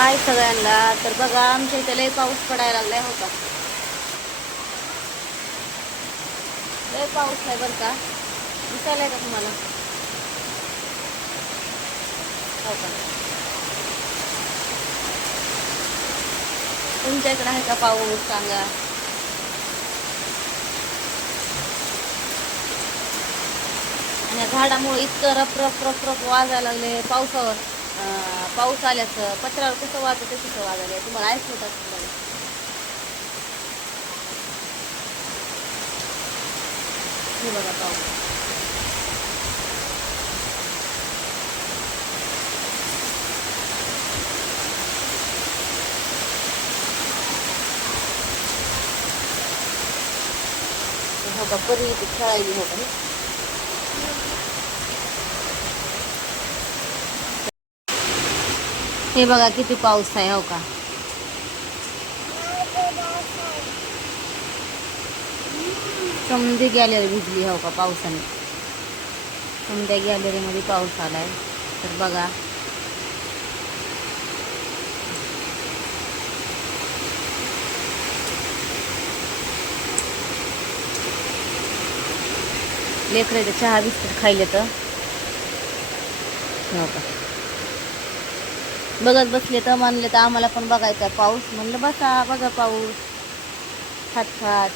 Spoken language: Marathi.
हाय सगळ्यांना. तर बघा आमच्या इथे लय पाऊस पडायला लागलाय. हो का, लय पाऊस आहे बरं का. दिसायलाय का तुम्हाला? हो का, तुमच्या इकडे आहे का पाऊस सांगा. आणि या झाडामुळे इतकं रप रप रप रप वाजायला लागले पावसावर. पाऊस आल्याचं पत्रावर कसं वाजतं तसं वाजायला तुम्हाला ऐकलं का? हे बघा पाऊस. हो का, परी इथे खेळायली. हो का, हे बघा किती पाऊस आहे. हो का, समधी गॅलरी भिजली. हो का, पावसाने समध्या गॅलरीमध्ये पाऊस आलाय. तर बघा लेकरे तर चहा बिस्किट खायले तर. हो का, बघत बसले तर म्हणले तर आम्हाला पण बघायचा पाऊस. म्हणलं बसा बघा पाऊस खात खात.